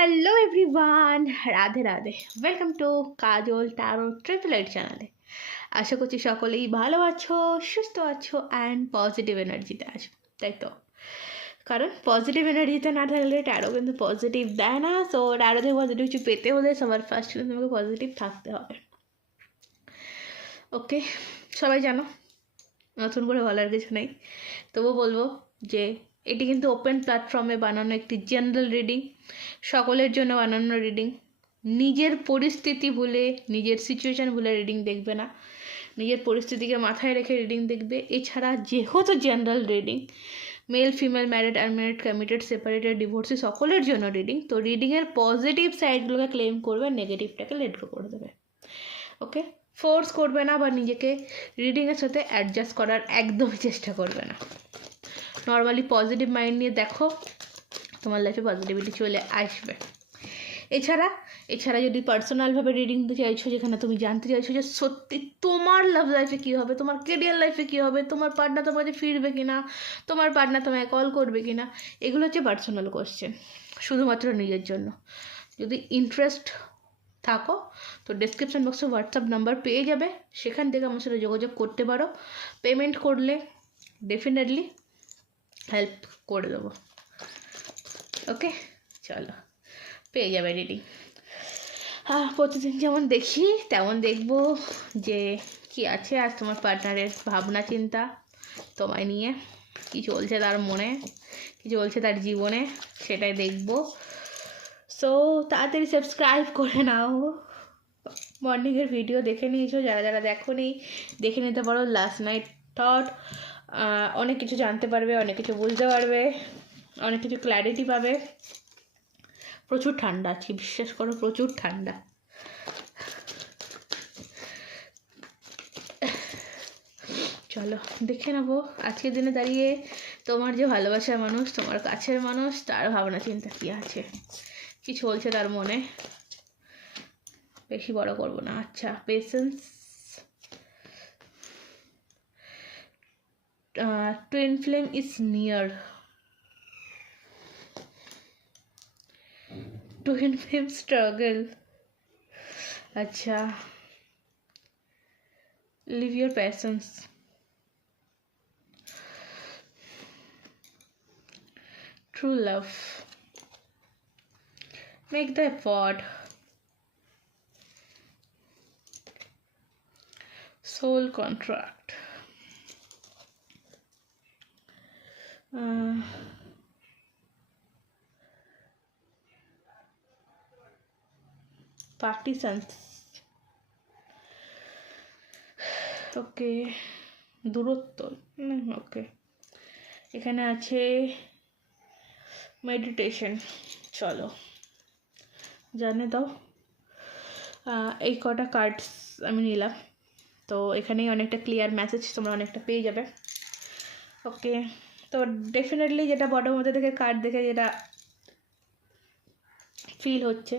Hello everyone Radhe Radhe welcome to Kajal tarot triple eight চ্যানেলে আশা করছি সকলেই ভালো আছো, সুস্থ আছো অ্যান্ড পজিটিভ এনার্জিতে আছো। তাই তো? কারণ পজিটিভ এনার্জিতে না থাকলে ট্যারো কিন্তু পজিটিভ দেয় না সো ট্যারো পজিটিভ কিছু পেতে হলে সবার ফার্স্ট কিন্তু তোমাকে পজিটিভ থাকতে হবে। ওকে সবাই জানো, নতুন করে বলার কিছু নেই। তবু বলব যে এটি কিন্তু ওপেন প্ল্যাটফর্মে বানানো একটি জেনারেল রিডিং, সকলের জন্য বানানো রিডিং। নিজের পরিস্থিতি ভুলে, নিজের সিচুয়েশান ভুলে রিডিং দেখবে না। নিজের পরিস্থিতিকে মাথায় রেখে রিডিং দেখবে। এছাড়া যেহেতু general reading male female married unmarried committed separated divorcee সকলের জন্য রিডিং, তো রিডিংয়ের পজিটিভ সাইডগুলোকে ক্লেম করবে নেগেটিভটাকে লেটগো করে দেবে। ওকে ফোর্স করবে না বা নিজেকে রিডিংয়ের সাথে অ্যাডজাস্ট করার একদমই চেষ্টা করবে না। নর্মালি পজিটিভ মাইন্ড নিয়ে দেখো, তোমার লাইফে পজিটিভিটি চলে আসবে। এছাড়া এছাড়া যদি পার্সোনালভাবে রিডিং দিতে চাইছো, যেখানে তুমি জানতে চাইছো যে সত্যি তোমার লাভ লাইফে কী হবে, তোমার কেরিয়ার লাইফে কী হবে, তোমার পার্টনার তোমার কাছে ফিরবে কি না তোমার পার্টনার তোমায় কল করবে কি না এগুলো হচ্ছে পার্সোনাল কোশ্চেন শুধুমাত্র নিজের জন্য। যদি ইন্টারেস্ট থাকো, তো ডিসক্রিপশান বক্সে হোয়াটসঅ্যাপ নাম্বার পেয়ে যাবে। সেখান থেকে আমার সাথে যোগাযোগ করতে পারো। পেমেন্ট করলে ডেফিনেটলি হেল্প করে দেবো ওকে চলো। পেয়ে যাবে রেডি হ্যাঁ প্রতিদিন যেমন দেখি, তেমন দেখব যে কি আছে আজ তোমার পার্টনারের ভাবনা, চিন্তা তোমায় নিয়ে। কি চলছে তার মনে, কি চলছে তার জীবনে, সেটাই দেখব। সো তাড়াতাড়ি সাবস্ক্রাইব করে নাও। মর্নিংয়ের ভিডিও দেখে নিয়েছো, যারা যারা দেখো নি দেখে নিতে পারো। লাস্ট নাইট থট অনেক কিছু জানতে পারবে, অনেক কিছু বুঝতে পারবে, অনেক কিছু ক্ল্যারিটি পাবে। প্রচুর ঠান্ডা আছে, বিশ্বাস করো প্রচুর ঠান্ডা। চলো, দেখে নেব, আজকের দিনে দাঁড়িয়ে তোমার যে ভালোবাসার মানুষ, তোমার কাছের মানুষ, তার ভাবনা চিন্তা কী আছে? কি চলছে তার মনে? বেশি বড় করব না আচ্ছা patience uh, twin flame is near. Twin flame struggle. Acha. Live your passions true love. Make the effort. Soul contract partisans okay দূরত্ব ওকে এখানে আছে মেডিটেশন চলো। জানে দাও। এই কটা কার্ডস আমি নিলাম। তো এখানেই অনেকটা ক্লিয়ার মেসেজ তোমরা অনেকটা পেয়ে যাবে। ওকে তো ডেফিনেটলি যেটা বটের মধ্যে থেকে কার্ড দেখে যেটা ফিল হচ্ছে,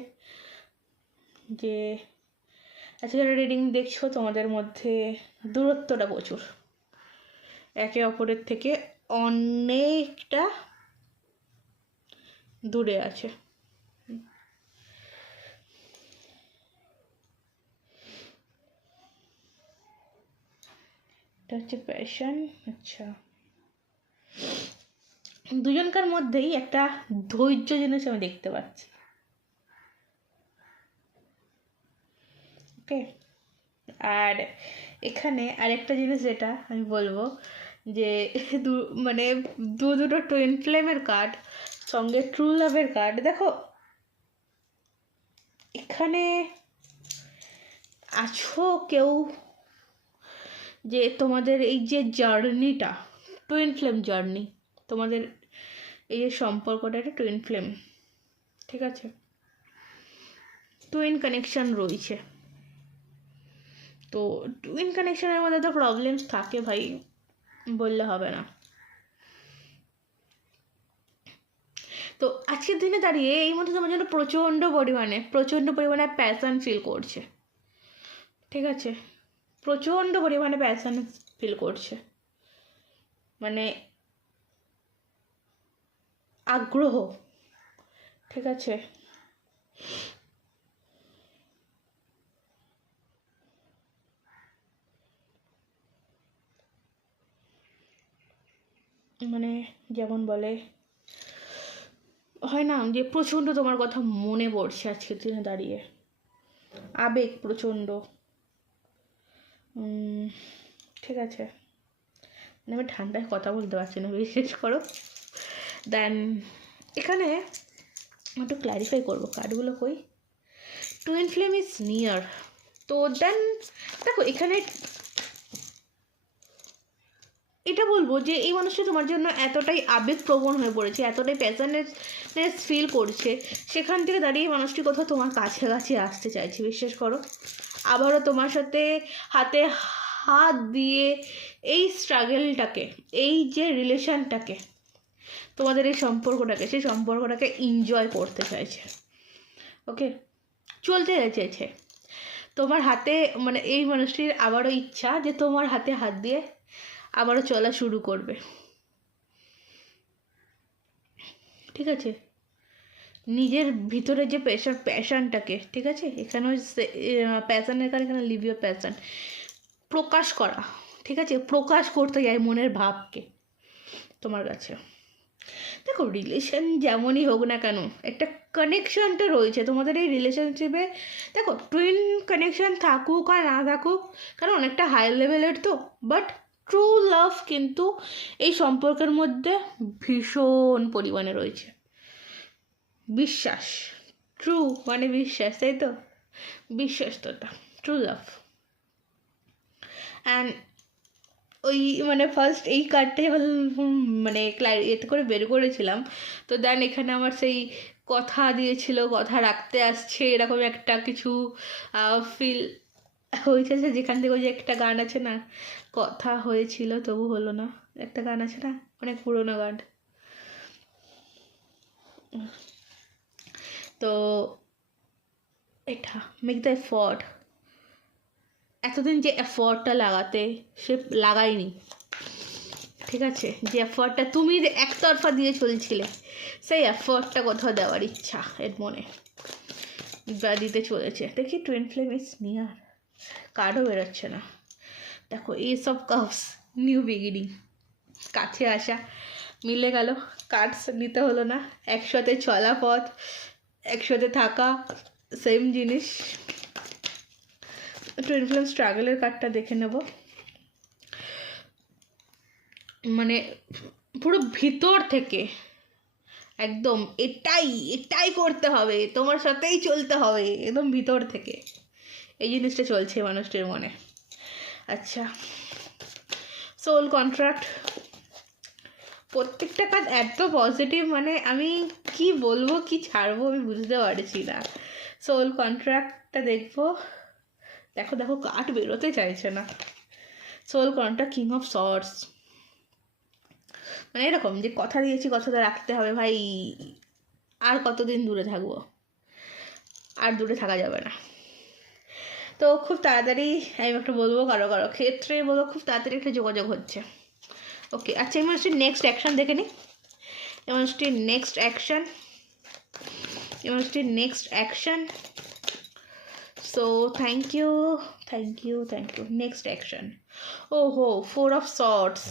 যে আচ্ছা যারা রিডিং দেখছ তোমাদের মধ্যে দূরত্বটা প্রচুর। একে অপরের থেকে অনেকটা দূরে আছে। এটা হচ্ছে প্যাশন আচ্ছা। দুজনকার মধ্যেই একটা ধৈর্য জিনিস আমি দেখতে পাচ্ছি। ওকে আর এখানে আরেকটা জিনিস যেটা আমি বলব, যে দু মানে দু দুটো টুইন ফ্লেমের কার্ড সঙ্গে ট্রু লাভের কার্ড দেখো। এখানে আছো কেউ যে তোমাদের এই যে জার্নিটা টুইন ফ্লেম জার্নি তোমাদের এই যে সম্পর্কটা একটা টুইন ফ্লেম ঠিক আছে? টুইন কানেকশান রয়েছে। তো টুইন কানেকশানের মধ্যে তো প্রবলেমস থাকে ভাই, বললে হবে না। তো আজকের দিনে দাঁড়িয়ে এই মধ্যে তোমার জন্য প্রচণ্ড পরিমাণে প্রচণ্ড পরিমাণে প্যাশান ফিল করছে। ঠিক আছে? প্রচণ্ড পরিমাণে প্যাশান ফিল করছে। মানে আগ্রহ। ঠিক আছে? মানে যেমন বলে, হয় না যে প্রচণ্ড তোমার কথা মনে পড়ছে আজকের দিনে দাঁড়িয়ে। আবেগ প্রচণ্ড। ঠিক আছে। আমি ঠান্ডায় কথা বলতে পারছি না বিশেষ করো। দেন এখানে একটু ক্ল্যারিফাই করব কার্ডগুলো কই? টুইন ফ্লেম ইজ নিয়ার তো দেন দেখো, এখানে এটা বলব যে এই মানুষটা তোমার জন্য এতটাই আবেগপ্রবণ হয়ে পড়েছে, এতটাই প্যাশনেস ফিল করছে, সেখান থেকে দাঁড়িয়ে মানুষটি কোথাও তোমার কাছে কাছে আসতে চাইছে, বিশ্বাস করো। আবারও তোমার সাথে হাতে হাত দিয়ে এই স্ট্রাগেলটাকে এই যে রিলেশনটাকে তোমাদের এই সম্পর্কটাকে, সেই সম্পর্কটাকে এনজয় করতে চাইছে। ওকে চলতে চাইছে। তোমার হাতে মানে এই মানুষটির আবারও ইচ্ছা যে তোমার হাতে হাত দিয়ে আবারও চলা শুরু করবে। ঠিক আছে? নিজের ভিতরে যে প্যাশন প্যাশনটাকে ঠিক আছে? এখানেও প্যাশনের কারণে এখানে লিভ ইউর প্যাশন প্রকাশ করা, ঠিক আছে? প্রকাশ করতে যায় মনের ভাবকে তোমার কাছে। দেখো রিলেশন যেমনই হোক না কেন, একটা কানেকশনটা রয়েছে। তোমাদের এই রিলেশনশিপে দেখো টুইন কানেকশন থাকুক আর না থাকুক, কারণ অনেকটা হাই লেভেলের তো বাট ট্রু লাভ কিন্তু এই সম্পর্কের মধ্যে ভীষণ পরিমাণে রয়েছে। বিশ্বাস ট্রু মানে বিশ্বাস, তাই তো? বিশ্বাস তোটা ট্রু লাভ অ্যান্ড ওই মানে ফার্স্ট এই কার্ডটা যখন উম মানে এতে করে বের করেছিলাম। তো দেন এখানে আমার সেই কথা দিয়েছিল, কথা রাখতে আসছে, এরকম একটা কিছু ফিল হয়েছে যেখান থেকে ওই যে একটা গান আছে না, কথা হয়েছিল, তবু হলো না। একটা গান আছে না, অনেক পুরোনো গান। তো এটা মেক দ্য এফর্ট এতদিন যে এফর্টটা লাগাতে সে লাগায়নি। ঠিক আছে? যে এফর্টটা তুমি যে একতরফা দিয়ে চলছিলে, সেই এফর্টটা কোথাও দেওয়ার ইচ্ছা এর মনে। বা দিতে চলেছে। দেখি টুইন ফ্লেম ইজ নিয়ার কার্ডও বেরোচ্ছে না। দেখো এই সব কাপস নিউ বিগিনিং কাছে আসা, মিলে গেল। কার্ডস নিতে হলো না। একসাথে চলা পথ, একসাথে থাকা সেম জিনিস। টুইন ফ্লেম স্ট্রাগলের কার্ডটা দেখে নেব। মানে পুরো ভিতর থেকে একদম এটাই এটাই করতে হবে, তোমার সাথেই চলতে হবে, একদম ভিতর থেকে। এই জিনিসটা চলছে মানুষটির মনে। আচ্ছা সোল কন্ট্রাক্ট প্রত্যেকটা কাজ এত পজিটিভ মানে আমি কি বলব, কি ছাড়বো আমি বুঝতে পারছি না। সোল কন্ট্রাক্টটা দেখব। দেখো দেখো, কাঠ বেরোতে চাইছে না। Soul contract king of sorts মানে এরকম যে কথা দিয়েছি কথাটা রাখতে হবে ভাই। আর কতদিন দূরে থাকব? আর দূরে থাকা যাবে না। তো খুব তাড়াতাড়ি আমি একটা বলব কারও কারও ক্ষেত্রে বলব, খুব তাড়াতাড়ি একটা যোগাযোগ হচ্ছে। ওকে আচ্ছা এই মানুষটির নেক্সট অ্যাকশন দেখে নিই এই মানুষটির নেক্সট অ্যাকশন এই মানুষটির next action so thank you thank you thank you next action ও হো ফোর অফ শর্টস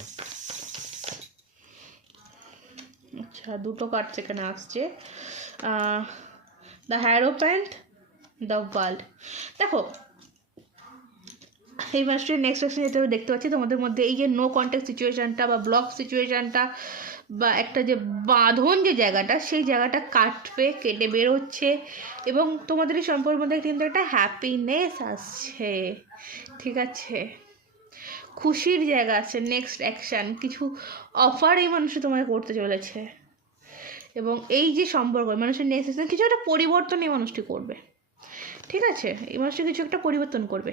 আচ্ছা দুটো কার্ড সেখানে আসছে। দ্য হ্যারোপ্যান্ট দ্য ওয়ার্ল্ড দেখো, এই মাসটির নেক্সট সেকশন যেতে দেখতে পাচ্ছি, তোমাদের মধ্যে এই যে নো কন্ট্যাক্ট সিচুয়েশানটা বা ব্লক সিচুয়েশানটা বা একটা যে বাঁধন যে জায়গাটা, সেই জায়গাটা কাটবে, কেটে বেরোচ্ছে এবং তোমাদের এই সম্পর্কের মধ্যে কিন্তু একটা হ্যাপিনেস আসছে। ঠিক আছে? খুশির জায়গা আছে নেক্সট অ্যাকশান কিছু অফার এই মানুষ তোমাকে করতে চলেছে। এবং এই যে সম্পর্ক মানুষের নেক্সট অ্যাকশান কিছু একটা পরিবর্তন এই মানুষটি করবে। ঠিক আছে? এই মানুষটি কিছু একটা পরিবর্তন করবে।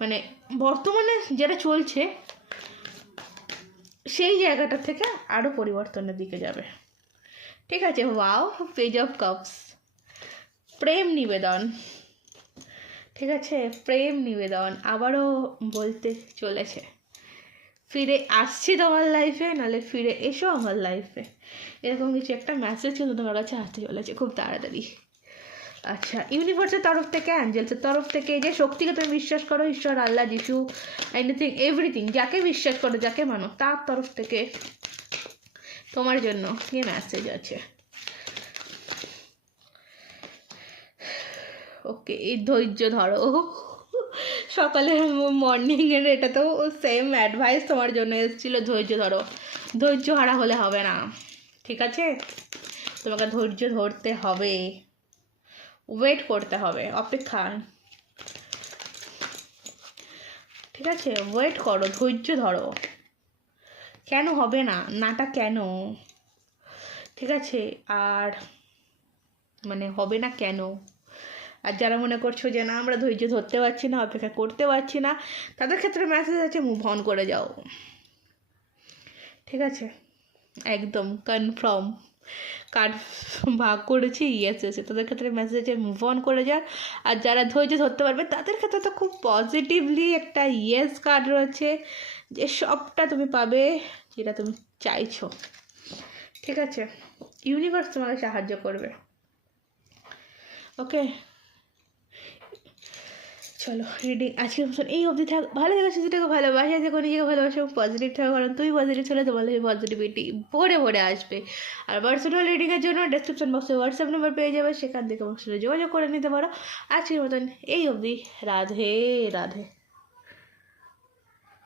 মানে বর্তমানে যেটা চলছে সেই জায়গাটা থেকে আরও পরিবর্তনের দিকে যাবে। ঠিক আছে ওয়াও পেজ অফ কাপস প্রেম নিবেদন। ঠিক আছে, প্রেম নিবেদন আবারও বলতে চলেছে। ফিরে আসছি তোমার লাইফে নাহলে ফিরে এসো আমার লাইফে এরকম কিছু একটা মেসেজ কিন্তু তোমার কাছে আসতে চলেছে খুব তাড়াতাড়ি। আচ্ছা ইউনিভার্সের তরফ থেকে অ্যাঞ্জেলসের তরফ থেকে যে শক্তিকে তুমি বিশ্বাস করো, ঈশ্বর, আল্লাহ, যিশু এনিথিং এভরিথিং যাকে বিশ্বাস করো, যাকে মানো, তার তরফ থেকে তোমার জন্য কি মেসেজ আছে। ওকে এই ধৈর্য ধরো। সকালের মর্নিংয়ের এটা তো সেম অ্যাডভাইস তোমার জন্য এসেছিল, ধৈর্য ধরো। ধৈর্য হারা হলে হবে না। ঠিক আছে? তোমাকে ধৈর্য ধরতে হবে। ওয়েট করতে হবে অপেক্ষা ঠিক আছে ওয়েট করো, ধৈর্য ধরো। কেন হবে না? নাটা কেন? ঠিক আছে, আর মানে হবে না কেন? আর যারা মনে করছ যে না, আমরা ধৈর্য ধরতে পারছি না, অপেক্ষা করতে পারছি না, তাদের ক্ষেত্রে মেসেজ আছে মুভ অন করে যাও। ঠিক আছে, একদম কনফার্ম কার্ড ভাগ করেছি ইয়েস এসে তাদের ক্ষেত্রে মেসেজে মুভ অন করে যান আর যারা ধৈর্য ধরতে পারবে, তাদের ক্ষেত্রে তো খুব পজিটিভলি একটা ইয়েস কার্ড রয়েছে, যে সবটা তুমি পাবে যেটা তুমি চাইছো। ঠিক আছে? ইউনিভার্স তোমাকে সাহায্য করবে। ওকে চলো রিডিং আজকের মতন এই অবধি থাক। ভালো থাকো থাকো, ভালোবাসা থেকো নিজেকে ভালোবাসো পজিটিভ থাকো, কারণ তুই পজিটিভ ছেলে তোমার পজিটিভিটি ভরে ভরে আসবে। আর পার্সোনাল রিডিংয়ের জন্য ডেসক্রিপশন বক্সে হোয়াটসঅ্যাপ নাম্বার পেয়ে যাবে, সেখান থেকে আমার সাথে যোগাযোগ করে নিতে পারো। আজকের মতন এই অবধি। রাধে রাধে।